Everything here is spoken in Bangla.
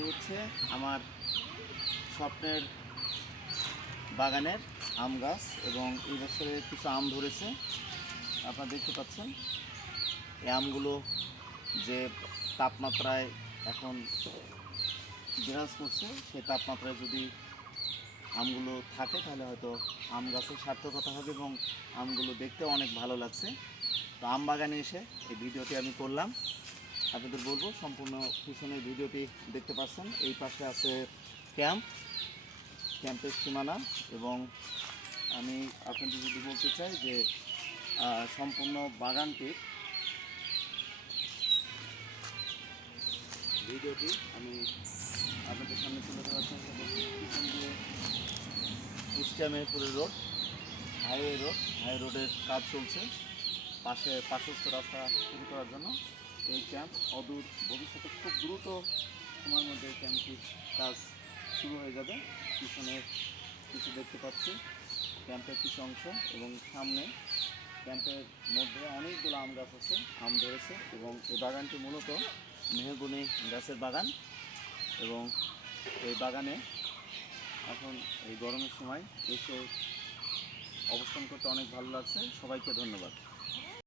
এগুলো হচ্ছে আমার স্বপ্নের বাগানের আম গাছ এবং এই বছরে কিছু আম ধরেছে। আপনারা দেখতে পাচ্ছেন এই আমগুলো যে তাপমাত্রায় এখন বিরাজ করছে, সেই তাপমাত্রায় যদি আমগুলো থাকে তাহলে হয়তো আম গাছের সার্থকতা হবে এবং আমগুলো দেখতেও অনেক ভালো লাগছে। তো আম বাগানে এসে এই ভিডিওটি আমি করলাম। আপনাদের বলবো সম্পূর্ণ পিছনে ভিডিওটি দেখতে পাচ্ছেন। এই পাশে আছে ক্যাম্পের সীমানা এবং আমি আপনাদের যদি বলতে চাই যে সম্পূর্ণ বাগানটির ভিডিওটি আমি আপনাদের সামনে তুলে ধরার চেষ্টা করছি। পিছন দিয়ে কুষ্টিয়া মেহেরপুরের রোড, হাইওয়ে রোডের কাজ চলছে। পাশে পার্শ্বস্থ রাস্তা শুরু করার জন্য এই ক্যাম্প অদূর ভবিষ্যতে খুব দ্রুত সময়ের মধ্যে এই ক্যাম্পটির কাজ শুরু হয়ে যাবে। পিছনে কিছু দেখতে পাচ্ছি ক্যাম্পের কিছু অংশ এবং সামনে ক্যাম্পের মধ্যে অনেকগুলো আম গাছ আছে, আম ধরেছে এবং এই বাগানটি মূলত মেহগনি গাছের বাগান এবং এই বাগানে এখন এই গরমের সময় এসে অবস্থান করতে অনেক ভালো লাগছে। সবাইকে ধন্যবাদ।